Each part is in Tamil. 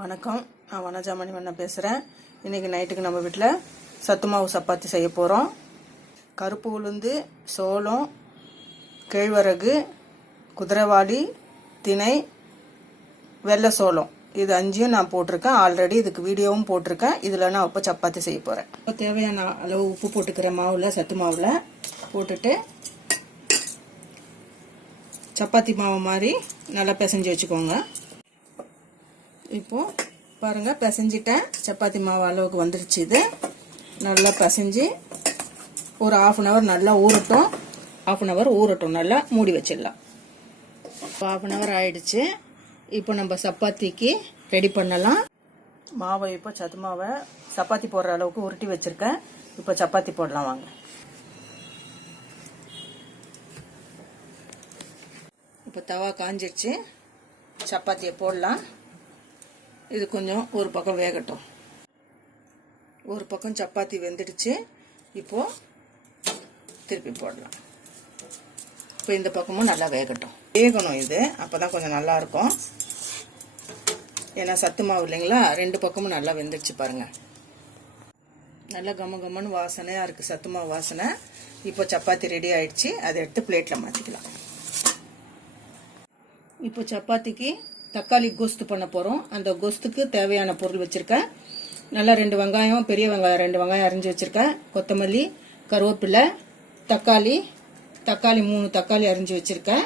வணக்கம், நான் வனஜா மணிவண்ணன் பேசுகிறேன். இன்றைக்கி நைட்டுக்கு நம்ம வீட்டில் சத்து மாவு சப்பாத்தி செய்ய போகிறோம். கருப்பு உளுந்து, சோளம், கேழ்வரகு, குதிரைவாளி, திணை, வெள்ளை சோளம், இது 5 நான் போட்டிருக்கேன். ஆல்ரெடி இதுக்கு வீடியோவும் போட்டிருக்கேன். இதில் நான் இப்போ சப்பாத்தி செய்ய போகிறேன். இப்போ தேவையான அளவு உப்பு போட்டுக்கிறேன். மாவில், சத்து மாவில் போட்டுட்டு சப்பாத்தி மாவு மாதிரி நல்லா பிசைஞ்சு வச்சுக்கோங்க. இப்போது பாருங்கள், பிசைஞ்சிட்டேன். சப்பாத்தி மாவு அளவுக்கு வந்துடுச்சு. இது நல்லா பிசைஞ்சு ஒரு 1/2 hour நல்லா ஊறட்டும். 1/2 hour ஊறட்டும், நல்லா மூடி வச்சிடலாம். 1/2 hour ஆயிடுச்சு. இப்போ நம்ம சப்பாத்திக்கு ரெடி பண்ணலாம். மாவை இப்போ சத்து மாவை சப்பாத்தி போடுற அளவுக்கு உருட்டி வச்சுருக்கேன். இப்போ சப்பாத்தி போடலாம் வாங்க. இப்போ தவா காஞ்சிடுச்சு. சப்பாத்தியை போடலாம். இது கொஞ்சம் ஒரு பக்கம் வேகட்டும். ஒரு பக்கம் சப்பாத்தி வெந்துடுச்சு. இப்போது திருப்பி போடலாம். இப்போ இந்த பக்கமும் நல்லா வேகட்டும். வேகணும், இது அப்போ தான் கொஞ்சம் நல்லாயிருக்கும். ஏன்னா சத்து மாவு இல்லைங்களா, 2 பக்கமும் நல்லா வெந்துடுச்சு பாருங்கள். நல்லா கம கம்மன்னு வாசனையாக இருக்குது, சத்து மாவு வாசனை. இப்போ சப்பாத்தி ரெடி ஆயிடுச்சு. அதை எடுத்து பிளேட்டில் மாற்றிக்கலாம். இப்போ சப்பாத்திக்கு தக்காளி கோஸ்து பண்ண போகிறோம். அந்த கோஸ்துக்கு தேவையான பொருள் வச்சுருக்கேன். நல்லா 2 வெங்காயம், பெரிய வெங்காயம் 2 வெங்காயம் அரிஞ்சு வச்சுருக்கேன். கொத்தமல்லி, கருவேப்பிலை, தக்காளி 3 தக்காளி அரிஞ்சு வச்சுருக்கேன்.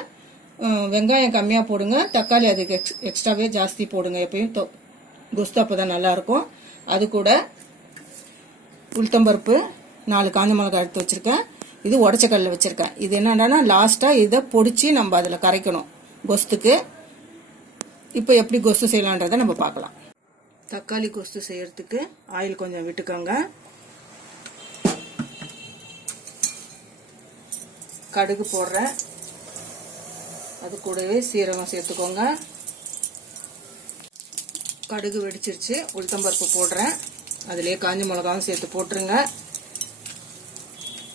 வெங்காயம் கம்மியாக போடுங்க, தக்காளி அதுக்கு எக்ஸ்ட்ராவே ஜாஸ்தி போடுங்க. எப்பயும் கோஸ்து அப்போ தான் நல்லாயிருக்கும். அது கூட உளுத்தம்பருப்பு 4 காஞ்ச மிளகாய் எடுத்து வச்சுருக்கேன். இது உடச்சக்கல்ல வச்சுருக்கேன். இது என்னன்னா லாஸ்ட்டாக இதை பொடிச்சு நம்ம அதில் கரைக்கணும் கோஸ்துக்கு. இப்போ எப்படி கொஸ்து செய்யலான்றதை நம்ம பார்க்கலாம். தக்காளி கொஸ்து செய்யறதுக்கு ஆயில் கொஞ்சம் விட்டுக்கோங்க. கடுகு போடுறேன். அது கூடவே சீரகம் சேர்த்துக்கோங்க. கடுகு வெடிச்சிருச்சு. உளுத்தம்பருப்பு போடுறேன். அதுலேயே காஞ்ச மிளகாவும் சேர்த்து போட்டுருங்க.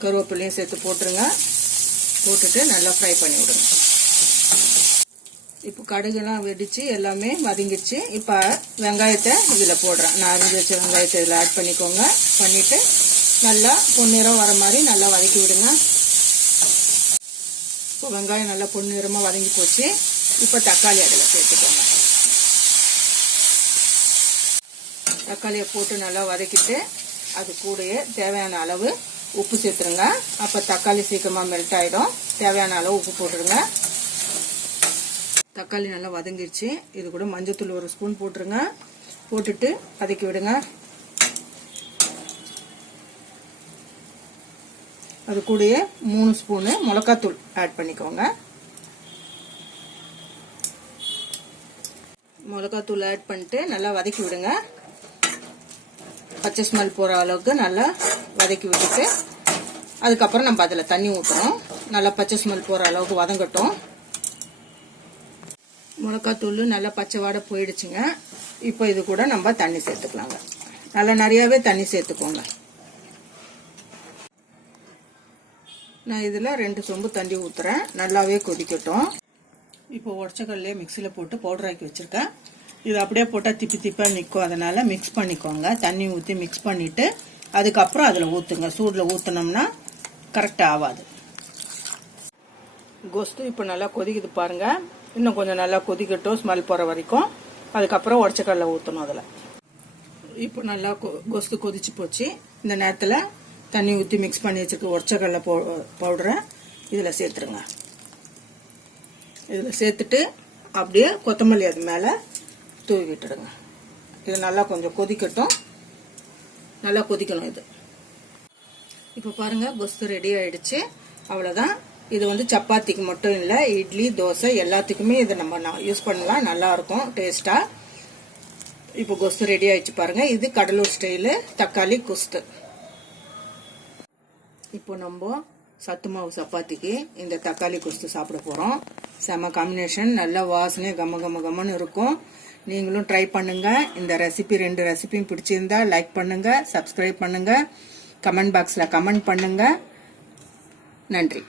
கருவேப்பிலையும் சேர்த்து போட்டுருங்க. போட்டுட்டு நல்லா ஃப்ரை பண்ணி விடுங்க. இப்போ கடுகுலாம் வெடிச்சு எல்லாமே வதங்கிடுச்சு. இப்போ வெங்காயத்தை இதில் போடுறேன். நான் அரிஞ்சு வச்ச வெங்காயத்தை இதில் ஆட் பண்ணிக்கோங்க. பண்ணிவிட்டு நல்லா பொன்னிறம் வர மாதிரி நல்லா வதக்கி விடுங்க. இப்போ வெங்காயம் நல்லா பொன்னிறமாக வதங்கி போச்சு. இப்போ தக்காளி அதில் சேர்த்துக்கோங்க. தக்காளியை போட்டு நல்லா வதக்கிட்டு அது கூடயே தேவையான அளவு உப்பு சேர்த்துருங்க. அப்போ தக்காளி சீக்கிரமாக மெல்ட் ஆகிடும். தேவையான அளவு உப்பு போட்டுருங்க. தக்காளி நல்லா வதங்கிடுச்சு. இது கூட மஞ்சத்தூள் 1 ஸ்பூன் போட்டுருங்க. போட்டுட்டு வதக்கி விடுங்க. அது கூடயே 3 ஸ்பூனு மிளகாத்தூள் ஆட் பண்ணிக்கோங்க. மிளகாத்தூள் ஆட் பண்ணிட்டு நல்லா வதக்கி விடுங்க. பச்சை ஸ்மெல் போகிற அளவுக்கு நல்லா வதக்கி விட்டுட்டு அதுக்கப்புறம் நம்ம அதில் தண்ணி ஊற்றணும். நல்லா பச்சை ஸ்மெல் போகிற அளவுக்கு வதங்கட்டும். மிளகாத்தூள் நல்லா பச்சை வாடை போயிடுச்சுங்க. இப்போ இது கூட நம்ம தண்ணி சேர்த்துக்கலாங்க. நல்லா நிறையாவே தண்ணி சேர்த்துக்கோங்க. நான் இதில் 2 சொம்பு தண்ணி ஊற்றுறேன். நல்லாவே கொதிக்கட்டும். இப்போ உடச்சக்கல்லையே மிக்சியில் போட்டு பவுடர் ஆக்கி வச்சுருக்கேன். இது அப்படியே போட்டால் திப்பாக நிற்கும். அதனால் மிக்ஸ் பண்ணிக்கோங்க. தண்ணி ஊற்றி மிக்ஸ் பண்ணிவிட்டு அதுக்கப்புறம் அதில் ஊற்றுங்க. சூடில் ஊற்றினோம்னா கரெக்டாக ஆகாது. கோஸ்து இப்போ நல்லா கொதிக்குது பாருங்கள். இன்னும் கொஞ்சம் நல்லா கொதிக்கட்டும், ஸ்மெல் போகிற வரைக்கும். அதுக்கப்புறம் உடச்சக்கடலை ஊற்றணும் அதில். இப்போ நல்லா கோஸ்து கொதிச்சு போச்சு. இந்த நேரத்தில் தண்ணி ஊற்றி மிக்ஸ் பண்ணி வச்சுருக்க உடச்சக்கடலை பவுடரை இதில் சேர்த்துருங்க. இதில் சேர்த்துட்டு அப்படியே கொத்தமல்லி அது மேலே தூவி விட்டுடுங்க. இது நல்லா கொஞ்சம் கொதிக்கட்டும். நல்லா கொதிக்கணும் இது. இப்போ பாருங்கள், கோஸ்து ரெடி ஆயிடுச்சு. அவ்வளோதான். இது சப்பாத்திக்கு மட்டும் இல்லை, இட்லி, தோசை எல்லாத்துக்குமே இதை நம்ம யூஸ் பண்ணலாம். நல்லாயிருக்கும் டேஸ்ட்டாக. இப்போ கொஸ்து ரெடி ஆயிடுச்சு பாருங்கள். இது கடலூர் ஸ்டைலு தக்காளி கொஸ்து. இப்போ நம்ம சத்து மாவு சப்பாத்திக்கு இந்த தக்காளி கொஸ்து சாப்பிட போகிறோம். செம காம்பினேஷன். நல்ல வாசனை கம கம கமன்னு இருக்கும். நீங்களும் ட்ரை பண்ணுங்கள். இந்த ரெசிபி 2 ரெசிபியும் பிடிச்சிருந்தா லைக் பண்ணுங்கள், சப்ஸ்கிரைப் பண்ணுங்கள், கமெண்ட் பாக்ஸில் கமெண்ட் பண்ணுங்கள். நன்றி.